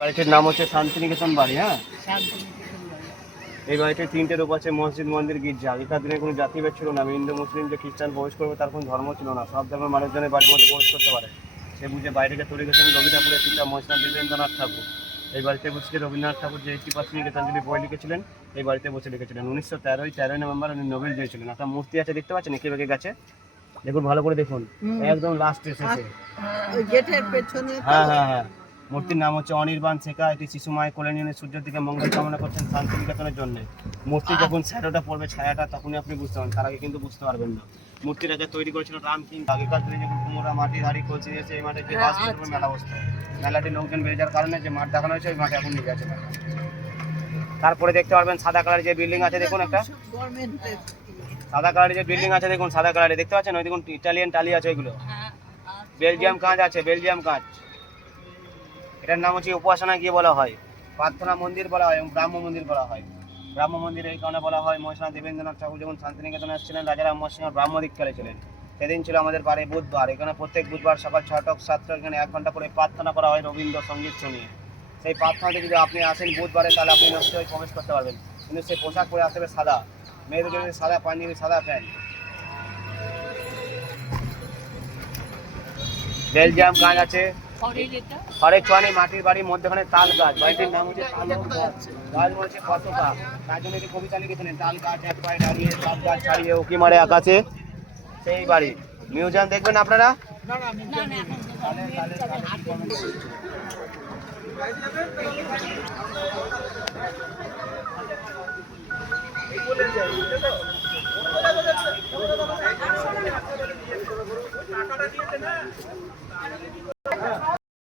বাড়িটির নাম হচ্ছে শান্তিনিকেতন বাড়ি। হ্যাঁ, এই বাড়িটির 3টে রূপ আছে: মসজিদ, মন্দির, গির্জা। আগেকার দিনে কোনো জাতিভেদ ছিল না। হিন্দু, মুসলিম যে খ্রিস্টান প্রবেশ করবে তার কোনো ধর্ম ছিল না। সব ধর্মের মানুষজনের বাড়ির মধ্যে প্রবেশ করতে পারে। সে বুঝে বাইরেকে তৈরি করেছেন রবি ঠাকুরের পিতা মহারাজ দেবেন্দ্রনাথ ঠাকুর। এই বাড়িতে বসে রবীন্দ্রনাথ ঠাকুর যে 80% নিকেতনজলি বই লিখেছিলেন এই বাড়িতে বসে লিখেছিলেন। 1913 নভেম্বর উনি নোবেল পেয়েছিলেন। একটা মূর্তি আছে, দেখতে পাচ্ছেন এঁকে বেঁকে গেছে, দেখুন ভালো করে দেখুন, একদম লাস্টে শেষে। হ্যাঁ হ্যাঁ হ্যাঁ, মূর্তির নাম হচ্ছে অনির্বাণ শেখা। এটি শিশু মায়ের কোলে নিয়ে সূর্যের দিকে মঙ্গল কামনা করছেন শান্তিনিকেতনের জন্য। মূর্তি যখন শ্যাডোটা পড়বে, ছায়াটা, তখনই আপনি বুঝতে পারবেন, তার আগে কিন্তু বুঝতে পারবেন না। মূর্তির আগে তৈরি করেছিল রাম কিং। আগেকার দিনে যখন কুমোরা মাটির হাড়ি কলসি এসে এই মাঠে যে বাস করবে মেলা বসতো, মেলাটি লোকজন বেড়ে যাওয়ার কারণে যে মাঠ দেখানো হয়েছে ওই মাঠে এখন নিয়ে গেছে। তারপরে দেখতে পারবেন সাদা কালারের যে বিল্ডিং আছে, দেখুন একটা সাদা কালারের যে বিল্ডিং আছে, দেখুন সাদা কালারের, দেখতে পাচ্ছেন? ওই দেখুন ইটালিয়ান টালি আছে, ওইগুলো বেলজিয়াম কাঁচ আছে, বেলজিয়াম কাঁচ। এটার নাম হচ্ছে উপাসনা গিয়ে বলা হয়, প্রার্থনা মন্দির বলা হয় এবং ব্রাহ্ম মন্দির বলা হয়। ব্রাহ্ম মন্দির এই কারণে বলা হয়, মহারাজ দেবেন্দ্রনাথ ঠাকুর যখন শান্তিনিকেতনে এসেছিলেন, রাজা রামমোহন সিংহ ব্রাহ্ম দীক্ষায় ছিলেন। সেদিন ছিল আমাদের বারে বুধবার। এখানে প্রত্যেক বুধবার সকাল 6টা 7টা এখানে 1 ঘন্টা করে প্রার্থনা করা হয় রবীন্দ্রসঙ্গীত শুনিয়ে। সেই প্রার্থনাতে যদি আপনি আসেন বুধবারে, তাহলে আপনি নিশ্চয়ই প্রবেশ করতে পারবেন। কিন্তু সেই পোশাক পরে আসতে হবে সাদা, মেয়েদের জন্য সাদা পাঞ্জাবি, সাদা প্যান্ট। বেলজিয়াম কাঁচ আছে, হরেক চুয়ানি মাটির বাড়ি, মধ্যখানে তাল গাছ। বাড়িটির নাম হচ্ছে তাল গাছ, বলছে পতাকা। তার জন্য একটি কবিতা লিখেছিলেন, তাল গাছ এক পায়ে দাঁড়িয়ে, সব গাছ ছাড়িয়ে উকি মারে আকাশে। সেই বাড়ি। মিউজিয়াম দেখবেন আপনারা?